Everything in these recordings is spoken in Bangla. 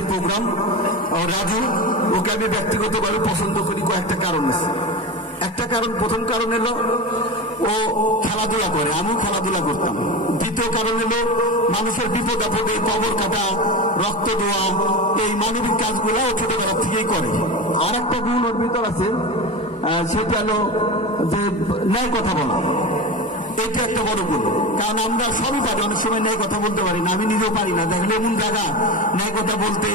এই প্রোগ্রাম। রাজু, ওকে আমি ব্যক্তিগতভাবে পছন্দ করি কয়েকটা কারণ আছে। একটা কারণ, প্রথম কারণ হলো ও খেলাধুলা করে, আমিও খেলাধুলা করতাম। দ্বিতীয় কারণ হলো মানুষের বিপদ আপদে কবর কাটা, রক্ত দেওয়া, এই মানবিক কাজগুলো ও ছোটবেলা থেকেই করে। আর একটা গুণ ওর ভিতর আছে, সেটা হলো যে ন্যায় কথা বলা। এটা একটা বড় গুণ, কারণ আমরা সবই পারি, অনেক সময় ন্যায় কথা বলতে পারি না, আমি নিজেও পারি না। দেখলে এমন জায়গা ন্যায় কথা বলতে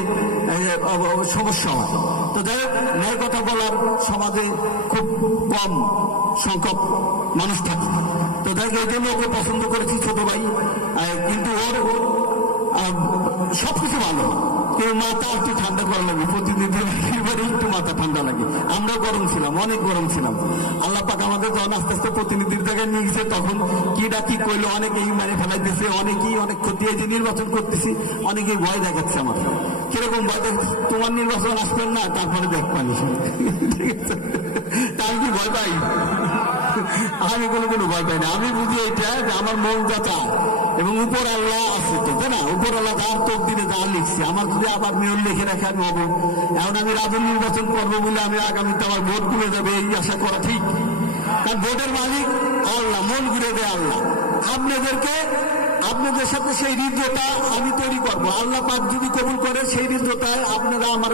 সমস্যা হয়। তো যাই হোক, ন্যায় কথা বলার সমাজে খুব কম সংখ্যক মানুষ থাকে। তো যাই হোক, এই জন্য ওকে পছন্দ করেছি ছোট ভাই। কিন্তু ওর সবকিছু ভালো, কিন্তু মাথা একটু ঠান্ডা করা লাগে, প্রতিদিন একটু মাথা ঠান্ডা লাগে। আমরা গরম ছিলাম, অনেক গরম ছিলাম। আল্লাহ পাক আমাদের যখন আস্তে আস্তে প্রতিনিধির জায়গায় নিয়ে গেছে, তখন কিটা কি করলো, অনেকেই মেরে ফেলাইতেছে, অনেকেই অনেক ক্ষতি হয়েছে। নির্বাচন করতেছি, অনেকেই ভয় দেখাচ্ছে আমার। কিরকম ভয় দেখাচ্ছে? তোমার নির্বাচন আসবেন না, তারপরে দেখবানি। ঠিক আছে, তাই কি ভয় পাই? আমি কোনো ভয় পাই না। আমি বুঝি এইটা যে আমার মন যা চায়, এবং উপর আল্লাহ আছে তো, তাই না? উপর আল্লাহ যার তোর দিনে যা লিখছে, আমার যদি আবার মেয়র লিখে রাখে আমি হবো। এখন আমি রাজু নির্বাচন করবো বলে আমি আগামীতে আমার ভোট ঘুরে যাবে এই আশা করা ঠিক? কারণ ভোটের মালিক আল্লাহ, মন ঘুরে দেয় আল্লাহ। আপনাদের সাথে সেই হৃদয়তা আমি তৈরি করবো। আল্লাহ পাক যদি কবুল করে, সেই হৃদয়তায় আপনারা আমার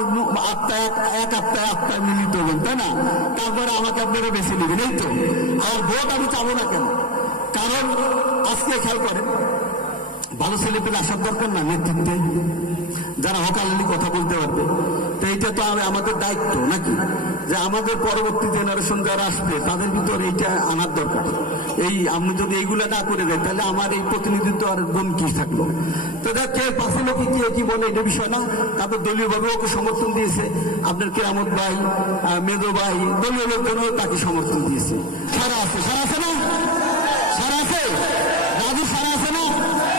আত্মায় মিলিত হবেন, তাই না? তারপরে আমাকে আপনারা বেছে নেবেন, এই তো। আর ভোট আমি চাবো না কেন? কারণ আজকে খেয়াল করেন, ভালো ছেলেপেলে আসার দরকার না নেতৃত্বে, যারা হকালি কথা বলতে পারবে। তো এইটা তো আমাদের দায়িত্ব নাকি, যে আমাদের পরবর্তী জেনারেশন যারা আসবে তাদের ভিতরে এইটা আনার দরকার। এই আমি যদি এইগুলা না করে দেয়, তাহলে আমার এই প্রতিনিধিত্ব আর গুণ কি থাকলো? তো কে পাশে লোকে কে কি বলে এটা বিষয় না, তাদের দলীয় ভাবে ওকে সমর্থন দিয়েছে। আপনার কেরামত ভাই, মেজো ভাই, দলীয় লোকজনও তাকে সমর্থন দিয়েছে। সারা আছে না? সারা আছে, রাজু সারা আছে না?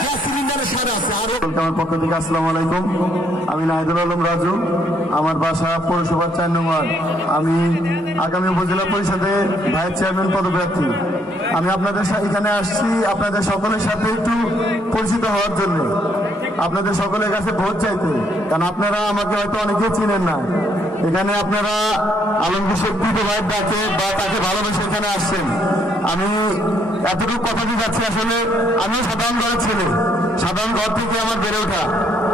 গ্যাস সিলিন্ডারে সারা আছে। আর আমার পক্ষ থেকে আসসালামু আলাইকুম। আমি নাহিদুল আলম রাজু, আমার বাসা পৌরসভার 4 নং ওয়ার্ড। আমি আগামী উপজেলা পরিষদে ভাইস চেয়ারম্যান পদপ্রার্থী। আমি আপনাদের এখানে আসছি আপনাদের সকলের সাথে একটু পরিচিত হওয়ার জন্য, আপনাদের সকলের কাছে ভোট চাইতে। কারণ আপনারা আমাকে হয়তো অনেকেই চিনেন না। এখানে আপনারা আলমগীর শেখ ভাইয়ের ডাকে বা তাকে ভালোবেসে এখানে আসছেন। আমি এতটুকু কথা দিয়ে যাচ্ছি, আসলে আমিও সাধারণ ঘরের ছেলে, সাধারণ ঘর থেকে আমার বেড়ে ওঠা।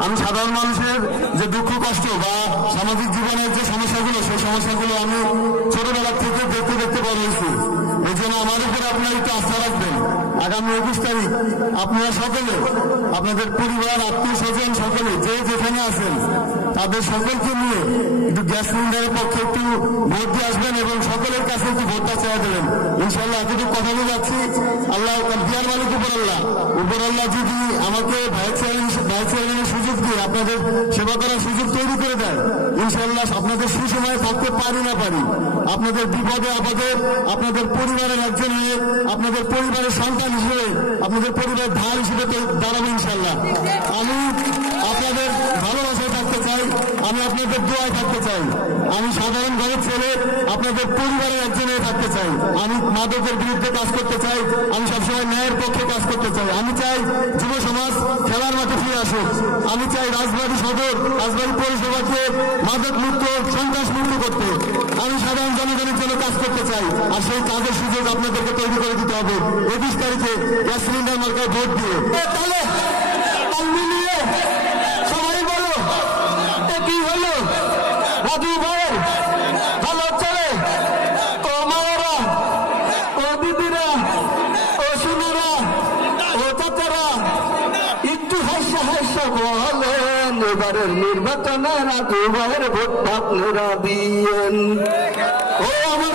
আমি সাধারণ মানুষের যে দুঃখ কষ্ট বা সামাজিক জীবনের যে সমস্যাগুলো, সেই সমস্যাগুলো আমি ছোটবেলা থেকে দেখতে বড় হয়েছি। এই জন্য আমার উপরে আপনারা একটু আস্থা রাখবেন। আগামী 21 তারিখ আপনারা সকলে, আপনাদের পরিবার, আত্মীয় স্বজন সকলে যে যেখানে আছেন, তাদের সকলকে নিয়ে একটু গ্যাস সিলিন্ডারের পক্ষে একটু ভোট দিয়ে আসবেন এবং সকলের কাছে একটু ভোটটা চেয়ে দেবেন। ইনশাল্লাহ এতটুকু কথা বলে যাচ্ছি। আল্লাহ দিয়ার মালিক উপর আল্লাহ যদি আমাকে ভাইস চেয়ারম্যানের সুযোগ দিয়ে আপনাদের সেবা করার সুযোগ তৈরি করে দেয়, ইনশাল্লাহ আপনাদের সুসময়ে থাকতে পারি না পারি, আপনাদের বিপদে আপদে আপনাদের পরিবারের একজন হয়ে, আপনাদের পরিবারের সন্তান হিসেবে, আপনাদের পরিবারের ঢাল হিসেবে দাঁড়াবো ইনশাল্লাহ। আমি আপনাদের ভালোবাসায় থাকতে চাই, আমি আপনাদের দোয়ায় থাকতে চাই। আমি সাধারণ ঘরের ছেলে, আপনাদের পরিবারের একজন হয়ে থাকতে চাই। আমি মাদকের বিরুদ্ধে কাজ করতে চাই, আমি সবসময় ন্যায়ের পক্ষে কাজ করতে চাই। আমি চাই যুব সমাজ খেলার মাঠে ফিরে আসুক। আমি চাই রাজবাড়ী সদর, রাজবাড়ী পৌরসভাকে মাদক মুক্ত, সন্ত্রাস মুক্ত করতে। আমি সাধারণ জনগণের জন্য কাজ করতে চাই, আর সেই কাজের সুযোগ আপনাদেরকে তৈরি করে দিতে হবে 21 তারিখে গ্যাস সিলিন্ডার মার্কায় ভোট দিয়ে। তাহলে সবাই বলো, কি হলো রাজু ভাইয়ের ভালো চলে? ও মায়েরা, ও দিদিরা, ও শুনুরা, ও চাচারা, একটু হাস্য বলেন, এবারের নির্বাচনে রাজু ভাইয়ের ভোট আপনারা দিয়েন। ও আমার